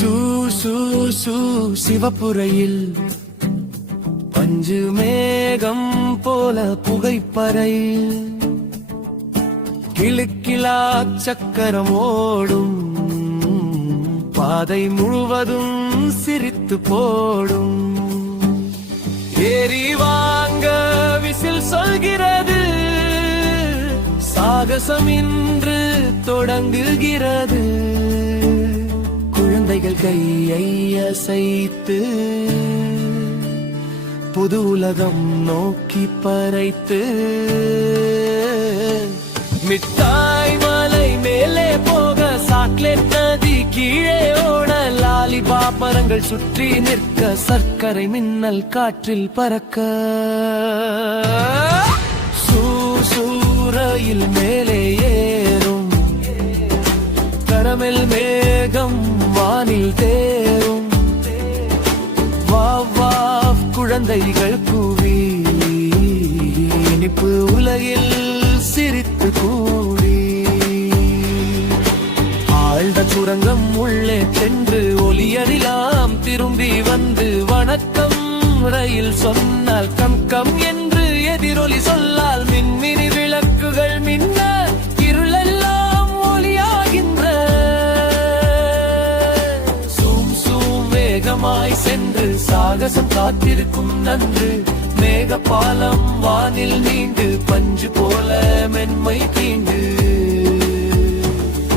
சூ சூ சூ சிவப்புரையில் பஞ்சு மேகம் போல புகைப்பறை கிளுக்கிலா சக்கரம் ஓடும் பாதை முழுவதும் சிரித்து போடும் ஏறி வாங்க விசில் சொல்கிறது சாகசம் இன்று தொடங்குகிறது குழந்தைகள் கையை அசைத்து புது உலகம் நோக்கி பறைத்து மிட்டாய் மலை மேலே போக சாக்லேட் நதி கீழே ஓட லாலிபாப் மரங்கள் சுற்றி நிற்க சர்க்கரை மின்னல் காற்றில் பறக்க சூறையில் மேலே ஏறும் கரமெல் மேகம் வானில் தேரும் வா குழந்தைகள் கூவி இனிப்பு உலகில் சிரித்து கூடி ஆழ்ந்த சுரங்கம் உள்ளே சென்று ஒலியறிலாம் திரும்பி வந்து வணக்கம் ரயில் சொன்னால் கம் கம் என்று எதிரொலி சொல்லால் மின்மினி விளக்குகள் மின்ன இருளெல்லாம் ஒலியாகின்ற சூம் சூம் வேகமாய் சென்று சாகசம் காத்திருக்கும் நன்று மேக பாலம் வானில் நீண்டு பஞ்சு போல மென்மை தீண்டு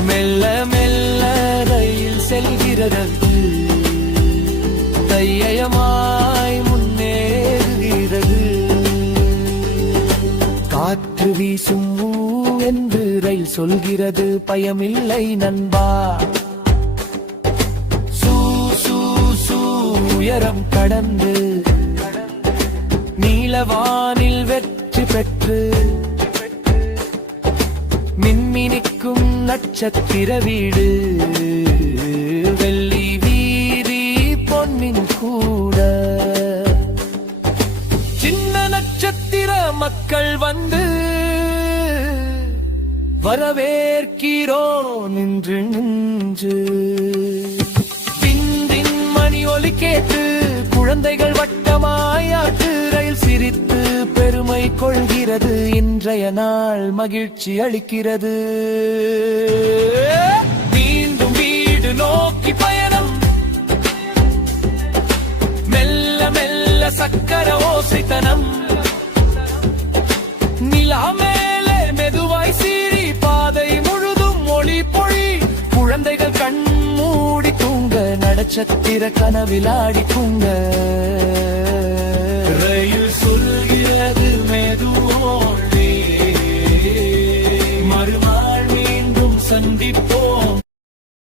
மெல்ல மெல்ல ரயில் செல்கிறது தையமாய் முன்னேறுகிறது காற்று வீசும் என்று ரயில் சொல்கிறது பயமில்லை நண்பா சூ சூ சூ உயரம் கடந்து நீலவானில் வெற்றி பெற்று மின்மினிக்கும் நட்சத்திர வீடு வெள்ளி வீதி பொன்னின் கூட சின்ன நட்சத்திர மக்கள் வந்து வரவேற்கிறோம் நின்று நின்று பின்றின் மணி ஒலி கேட்டு குழந்தைகள் வட்டமாயாட்டு ரயில் சிரித்து பெருமை கொள்கிறது இன்றைய நாள் மகிழ்ச்சி அளிக்கிறது மீண்டும் வீடு நோக்கி பயணம் மெல்ல மெல்ல சக்கர ஓசைத்தனம் நிலா மேலே மெதுவாய் சீறி பாதை முழுதும் ஒளி பொழி குழந்தைகள் கண் மூடி தூங்க நட்சத்திர கனவிலாடி தூங்க